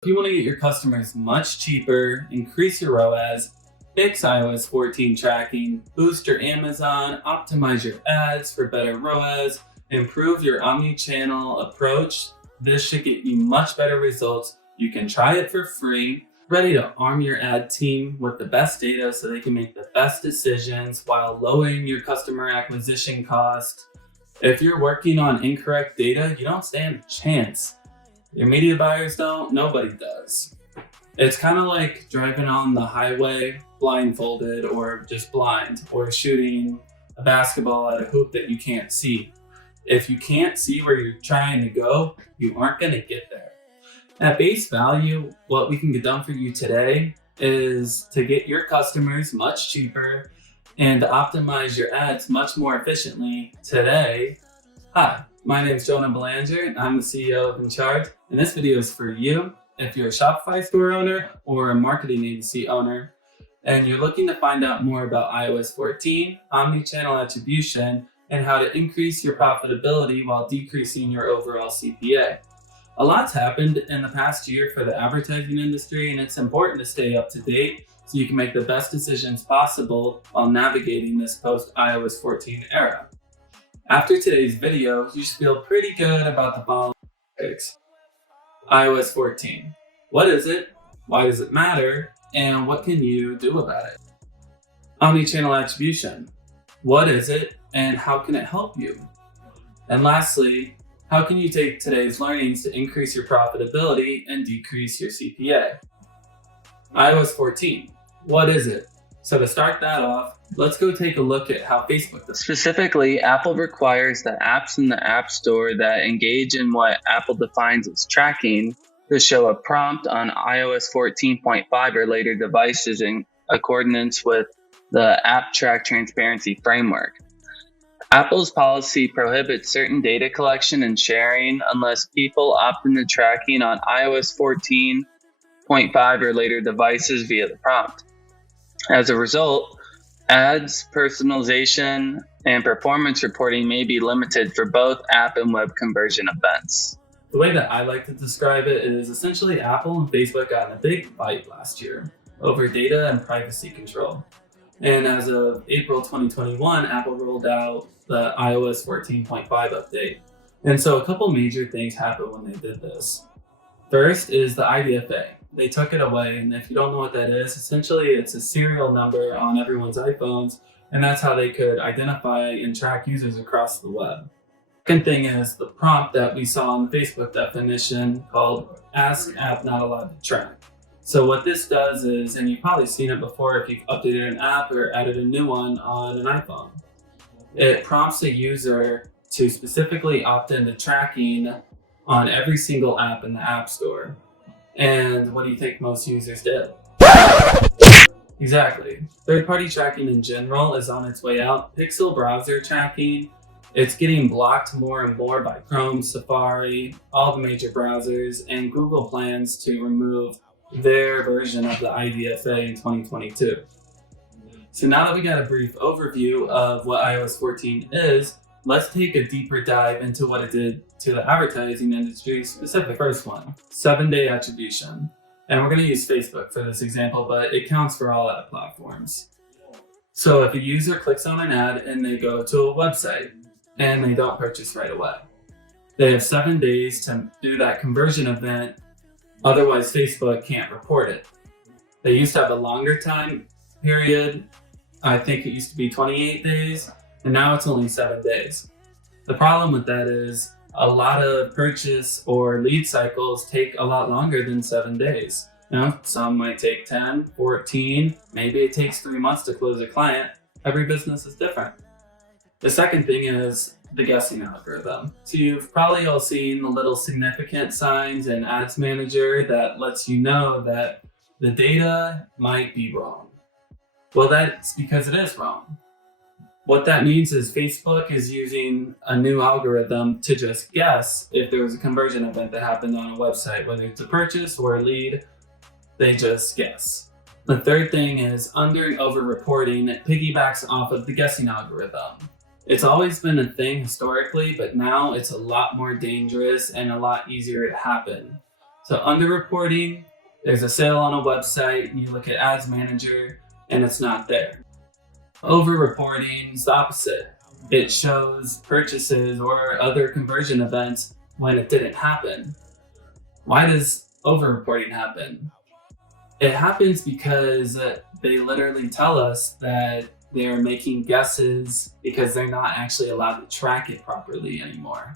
If you want to get your customers much cheaper, increase your ROAS, fix iOS 14 tracking, boost your Amazon, optimize your ads for better ROAS, improve your omni-channel approach, this should get you much better results. You can try it for free, ready to arm your ad team with the best data so they can make the best decisions while lowering your customer acquisition cost. If you're working on incorrect data, you don't stand a chance. Your media buyers don't, nobody does. It's kind of like driving on the highway blindfolded or just blind, or shooting a basketball at a hoop that you can't see. If you can't see where you're trying to go, you aren't going to get there. At base value, what we can get done for you today is to get your customers much cheaper and to optimize your ads much more efficiently today. Hi, my name is Jonah Belanger, and I'm the CEO of In Charge, and this video is for you if you're a Shopify store owner or a marketing agency owner, and you're looking to find out more about iOS 14, Omni-channel attribution, and how to increase your profitability while decreasing your overall CPA. A lot's happened in the past year for the advertising industry, and it's important to stay up to date so you can make the best decisions possible while navigating this post-iOS 14 era. After today's video, you should feel pretty good about the following topics. iOS 14. What is it? Why does it matter? And what can you do about it? Omni-channel attribution. What is it? And how can it help you? And lastly, how can you take today's learnings to increase your profitability and decrease your CPA? iOS 14. What is it? So to start that off, let's go take a look at how Facebook does. Specifically, Apple requires that apps in the App Store that engage in what Apple defines as tracking to show a prompt on iOS 14.5 or later devices in accordance with the App Track Transparency Framework. Apple's policy prohibits certain data collection and sharing unless people opt into tracking on iOS 14.5 or later devices via the prompt. As a result, ads, personalization, and performance reporting may be limited for both app and web conversion events. The way that I like to describe it is essentially Apple and Facebook got in a big fight last year over data and privacy control. And as of April 2021, Apple rolled out the iOS 14.5 update. And so a couple major things happened when they did this. First is the IDFA. They took it away, and if you don't know what that is, essentially it's a serial number on everyone's iPhones, and that's how they could identify and track users across the web. Second thing is the prompt that we saw in the Facebook definition called Ask App Not Allowed to Track. So what this does is, and you've probably seen it before if you've updated an app or added a new one on an iPhone, it prompts a user to specifically opt into tracking on every single app in the App Store. And what do you think most users did? Exactly. Third-party tracking in general is on its way out. Pixel browser tracking, it's getting blocked more and more by Chrome, Safari, all the major browsers, and Google plans to remove their version of the IDFA in 2022. So now that we got a brief overview of what iOS 14 is, let's take a deeper dive into what it did to the advertising industry, specifically. First one, 7-day attribution. And we're going to use Facebook for this example, but it counts for all ad platforms. So if a user clicks on an ad and they go to a website and they don't purchase right away, they have 7 days to do that conversion event. Otherwise, Facebook can't report it. They used to have a longer time period. I think it used to be 28 days, and now it's only 7 days. The problem with that is a lot of purchase or lead cycles take a lot longer than 7 days. You know, some might take 10, 14, maybe it takes 3 months to close a client. Every business is different. The second thing is the guessing algorithm. So you've probably all seen the little significant signs in Ads Manager that lets you know that the data might be wrong. Well, that's because it is wrong. What that means is Facebook is using a new algorithm to just guess if there was a conversion event that happened on a website, whether it's a purchase or a lead, they just guess. The third thing is under and over reporting. It piggybacks off of the guessing algorithm. It's always been a thing historically, but now it's a lot more dangerous and a lot easier to happen. So underreporting, there's a sale on a website and you look at Ads Manager and it's not there. Overreporting is the opposite. It shows purchases or other conversion events when it didn't happen. Why does overreporting happen? It happens because they literally tell us that they're making guesses because they're not actually allowed to track it properly anymore.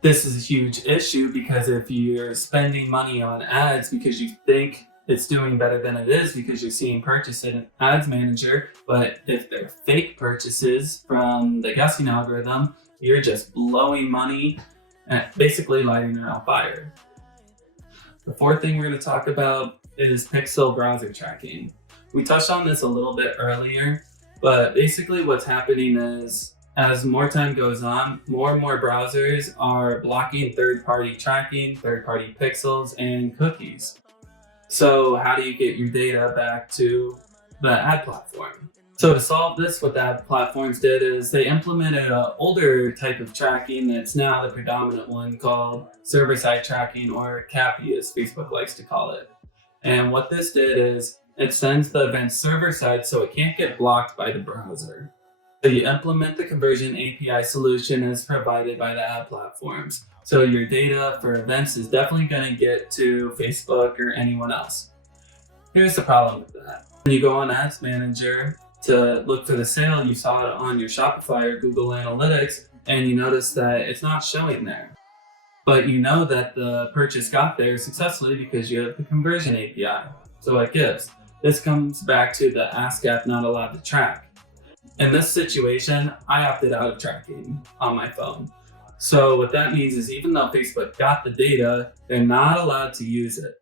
This is a huge issue because if you're spending money on ads because you think it's doing better than it is because you're seeing purchase in Ads Manager, but if they're fake purchases from the guessing algorithm, you're just blowing money and basically lighting it on fire. The fourth thing we're going to talk about is pixel browser tracking. We touched on this a little bit earlier, but basically what's happening is as more time goes on, more and more browsers are blocking third-party tracking, third-party pixels, and cookies. So how do you get your data back to the ad platform? So to solve this, what the ad platforms did is they implemented an older type of tracking that's now the predominant one called server-side tracking, or CAPI as Facebook likes to call it. And what this did is it sends the event server-side so it can't get blocked by the browser. So you implement the conversion API solution as provided by the ad platforms. So your data for events is definitely going to get to Facebook or anyone else. Here's the problem with that. When you go on Ads Manager to look for the sale, you saw it on your Shopify or Google Analytics, and you notice that it's not showing there. But you know that the purchase got there successfully because you have the conversion API. So what gives? This comes back to the Ask app not allowed to track. In this situation, I opted out of tracking on my phone. So what that means is even though Facebook got the data, they're not allowed to use it.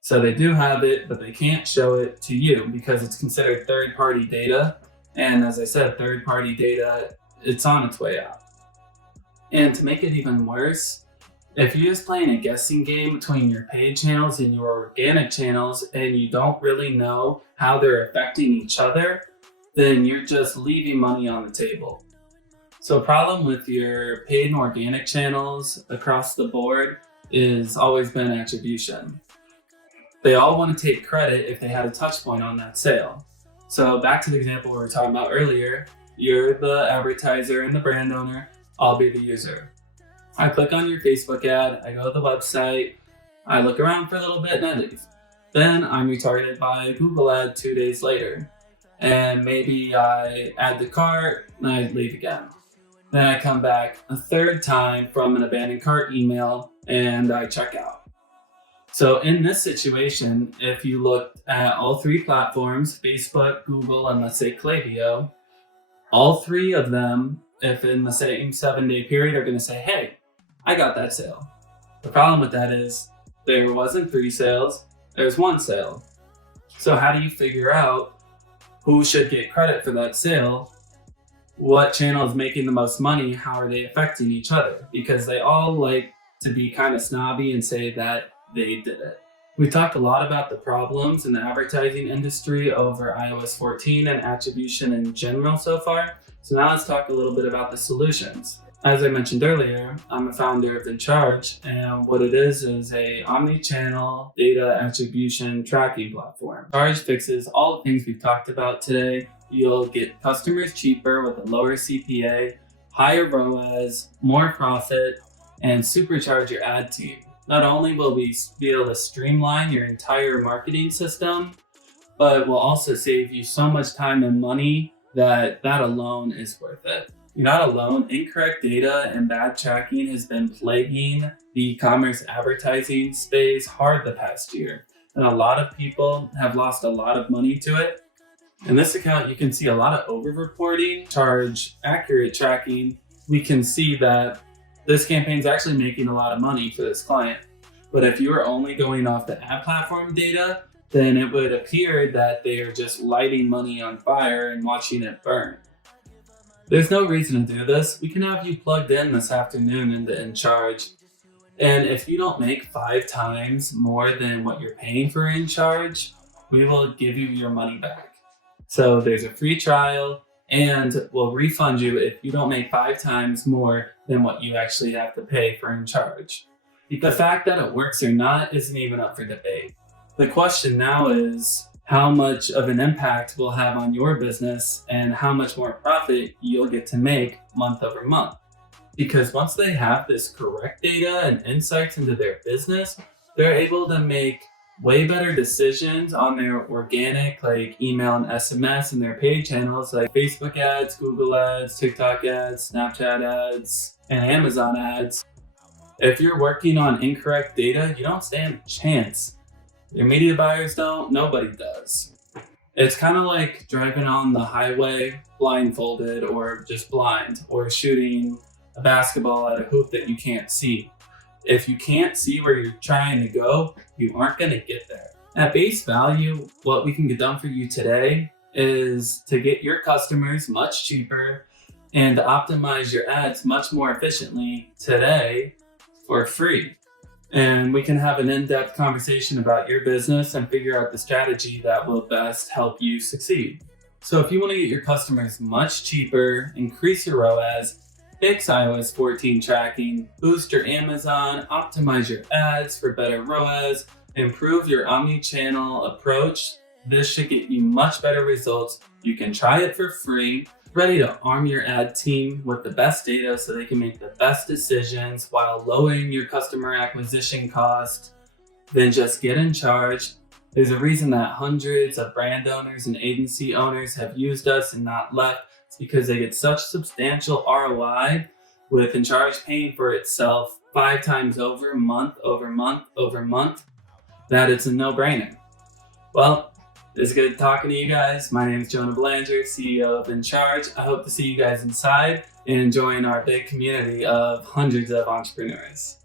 So they do have it, but they can't show it to you because it's considered third-party data. And as I said, third-party data, it's on its way out. And to make it even worse, if you're just playing a guessing game between your paid channels and your organic channels and you don't really know how they're affecting each other, then you're just leaving money on the table. So a problem with your paid and organic channels across the board is always been attribution. They all want to take credit if they had a touch point on that sale. So back to the example we were talking about earlier, you're the advertiser and the brand owner, I'll be the user. I click on your Facebook ad, I go to the website, I look around for a little bit and I leave. Then I'm retargeted by a Google ad 2 days later. And maybe I add the cart and I leave again. Then I come back a third time from an abandoned cart email and I check out. So in this situation, if you look at all three platforms, Facebook, Google, and let's say Klaviyo, all three of them, if in the same 7-day period, are going to say, hey, I got that sale. The problem with that is there wasn't 3 sales, there's 1 sale. So how do you figure out who should get credit for that sale? What channel is making the most money? How are they affecting each other? Because they all like to be kind of snobby and say that they did it. We talked a lot about the problems in the advertising industry over iOS 14 and attribution in general so far. So now let's talk a little bit about the solutions. As I mentioned earlier, I'm a founder of InCharge, and what it is a omni-channel data attribution tracking platform. InCharge fixes all the things we've talked about today. You'll get customers cheaper with a lower CPA, higher ROAS, more profit, and supercharge your ad team. Not only will we be able to streamline your entire marketing system, but we'll also save you so much time and money that alone is worth it. You're not alone. Incorrect data and bad tracking has been plaguing the e-commerce advertising space hard the past year. And a lot of people have lost a lot of money to it. In this account, you can see a lot of over-reporting, charge accurate tracking. We can see that this campaign is actually making a lot of money for this client. But if you are only going off the ad platform data, then it would appear that they are just lighting money on fire and watching it burn. There's no reason to do this. We can have you plugged in this afternoon into InCharge. And if you don't make 5 times more than what you're paying for InCharge, we will give you your money back. So there's a free trial and we'll refund you if you don't make 5 times more than what you actually have to pay for InCharge. The fact that it works or not isn't even up for debate. The question now is how much of an impact will have on your business and how much more profit you'll get to make month over month. Because once they have this correct data and insights into their business, they're able to make way better decisions on their organic, like email and SMS, and their paid channels like Facebook ads, Google ads, TikTok ads, Snapchat ads, and Amazon ads. If you're working on incorrect data, you don't stand a chance. Your media buyers don't, nobody does. It's kind of like driving on the highway blindfolded or just blind, or shooting a basketball at a hoop that you can't see. If you can't see where you're trying to go, you aren't going to get there. At base value, what we can get done for you today is to get your customers much cheaper and to optimize your ads much more efficiently today for free. And we can have an in-depth conversation about your business and figure out the strategy that will best help you succeed. So if you want to get your customers much cheaper, increase your ROAS, fix iOS 14 tracking, boost your Amazon, optimize your ads for better ROAS, improve your omni-channel approach, this should get you much better results. You can try it for free. Ready to arm your ad team with the best data so they can make the best decisions while lowering your customer acquisition cost. Then just get in charge. There's a reason that hundreds of brand owners and agency owners have used us and not left. It's because they get such substantial ROI with In Charge paying for itself 5 times over, month over month over month, that it's a no-brainer. Well, it's good talking to you guys. My name is Jonah Belanger, CEO of In Charge. I hope to see you guys inside and join our big community of hundreds of entrepreneurs.